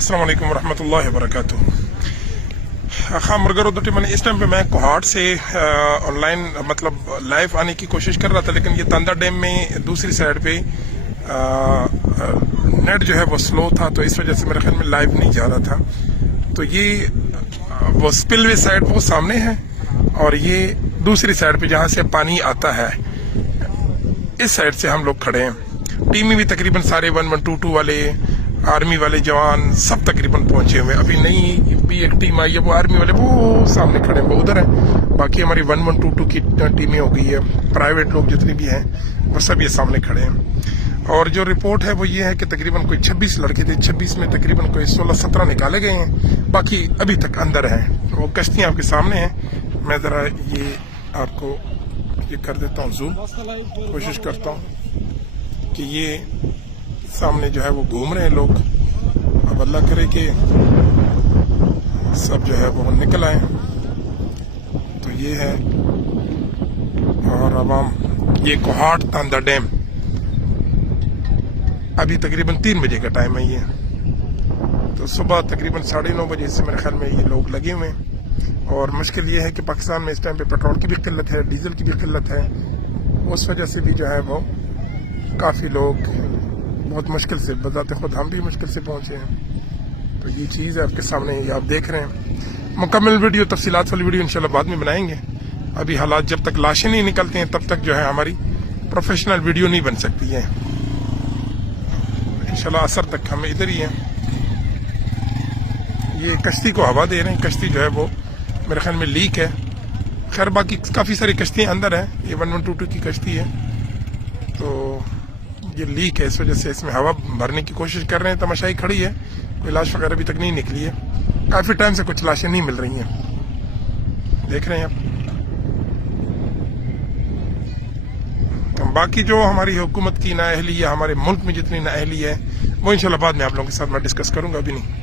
अस्सलाम वालेकुम वरहमतुल्लाहि वबरकातुहू। हाँ मगर उधर मैंने इस टाइम पे मैं कोहाट से ऑनलाइन मतलब लाइव आने की कोशिश कर रहा था, लेकिन ये तांदा डैम में दूसरी साइड पे नेट जो है वो स्लो था, तो इस वजह से मेरे ख्याल में लाइव नहीं जा रहा था। तो ये वो स्पिलवे साइड वो सामने है और ये दूसरी साइड पे जहाँ से पानी आता है, इस साइड से हम लोग खड़े हैं। टीम में भी तकरीबन सारे 1122 वाले, आर्मी वाले जवान सब तकरीबन पहुंचे हुए हैं। अभी नई भी एक टीम आई है, वो आर्मी वाले वो सामने खड़े हैं, वो उधर है। बाकी हमारी 1122 की टीमें हो गई है, प्राइवेट लोग जितने भी हैं वो सब ये सामने खड़े हैं। और जो रिपोर्ट है वो ये है कि तकरीबन कोई 26 लड़के थे, 26 में तकरीबन कोई 16-17 निकाले गए हैं, बाकी अभी तक अंदर हैं। वो कश्तियाँ आपके सामने हैं। मैं ज़रा ये आपको ये कर देता हूँ जूम, कोशिश करता हूँ कि ये सामने जो है वो घूम रहे हैं लोग। अब अल्लाह करे कि सब जो है वो निकल आए। तो ये है, और अब ये कोहाट तांदा डैम, अभी तकरीबन 3 बजे का टाइम है ये। तो सुबह तकरीबन 9:30 बजे से मेरे ख्याल में ये लोग लगे हुए हैं। और मुश्किल ये है कि पाकिस्तान में इस टाइम पे पेट्रोल की भी किल्लत है, डीजल की भी किल्लत है। उस वजह से भी जो है वो काफ़ी लोग बहुत मुश्किल से, बजाते खुद हम भी मुश्किल से पहुंचे हैं। तो ये चीज़ है आपके सामने, ये आप देख रहे हैं। मुकम्मल वीडियो, तफसीलात वाली वीडियो इंशाल्लाह बाद में बनाएंगे। अभी हालात जब तक लाशें नहीं निकलती हैं तब तक जो है हमारी प्रोफेशनल वीडियो नहीं बन सकती है। इंशाल्लाह असर तक हम इधर ही हैं। ये कश्ती को हवा दे रहे हैं, कश्ती जो है वो मेरे ख्याल में लीक है। खैर बाकी काफ़ी सारी कश्तियाँ अंदर हैं, ये 1122 की कश्ती है, तो ये लीक है, इस वजह से इसमें हवा भरने की कोशिश कर रहे हैं। तमाशाई खड़ी है, कोई लाश वगैरह अभी तक नहीं निकली है। काफ़ी टाइम से कुछ लाशें नहीं मिल रही हैं, देख रहे हैं आप। तो बाकी जो हमारी हुकूमत की नाअहली है, हमारे मुल्क में जितनी नाअहली है, वो इंशाल्लाह बाद में आप लोगों के साथ मैं डिस्कस करूंगा, अभी नहीं।